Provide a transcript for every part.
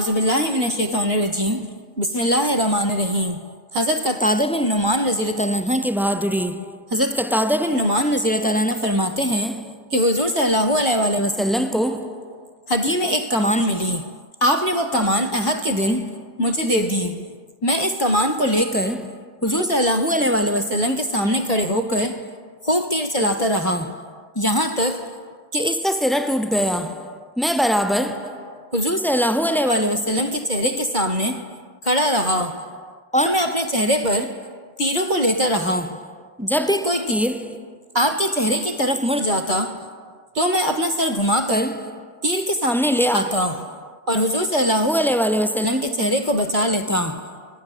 اعوذ باللہ من الشیطان الرجیم بسم اللہ الرحمن الرحیم۔ حضرت قتادہ بن نعمان رضی اللہ عنہ کی بہادری۔ حضرت قتادہ بن نعمان رضی اللہ عنہ فرماتے ہیں کہ حضور صلی اللہ علیہ وآلہ وسلم کو ہدیے میں ایک کمان ملی۔ آپ نے وہ کمان احد کے دن مجھے دے دی۔ میں اس کمان کو لے کر حضور صلی اللہ علیہ وآلہ وسلم کے سامنے کھڑے ہو کر خوب تیر چلاتا رہا، یہاں تک کہ اس کا سرا ٹوٹ گیا۔ میں برابر حضور صلی اللہ علیہ وآلہ وسلم کے چہرے کے سامنے کھڑا رہا اور میں اپنے چہرے پر تیروں کو لیتا رہا۔ جب بھی کوئی تیر آپ کے چہرے کی طرف مڑ جاتا تو میں اپنا سر گھما کر تیر کے سامنے لے آتا اور حضور صلی اللہ علیہ وآلہ وسلم کے چہرے کو بچا لیتا۔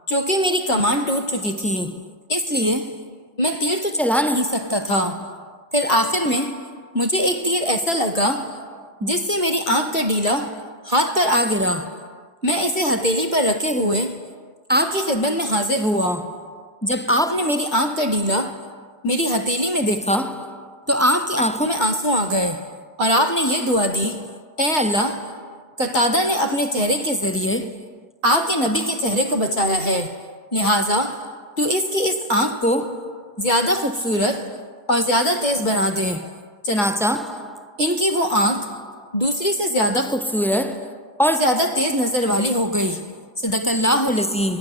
چونکہ میری کمان ٹوٹ چکی تھی اس لیے میں تیر تو چلا نہیں سکتا تھا۔ پھر آخر میں مجھے ایک تیر ایسا لگا جس سے میری آنکھ کا ڈیلا ہاتھ پر آ گرا۔ میں اسے ہتھیلی پر رکھے ہوئے آپ کی خدمت میں حاضر ہوا۔ جب آپ نے میری آنکھ کا ڈیلا میری ہتھیلی میں دیکھا تو آپ کی آنکھوں میں آنسو آ گئے اور آپ نے یہ دعا دی، اے اللہ، قتادہ نے اپنے چہرے کے ذریعے آپ کے نبی کے چہرے کو بچایا ہے، لہٰذا تو اس کی اس آنکھ کو زیادہ خوبصورت اور زیادہ تیز بنا دے۔ چنانچہ ان کی وہ آنکھ دوسری سے زیادہ خوبصورت اور زیادہ تیز نظر والی ہو گئی۔ صدق اللہ العظیم۔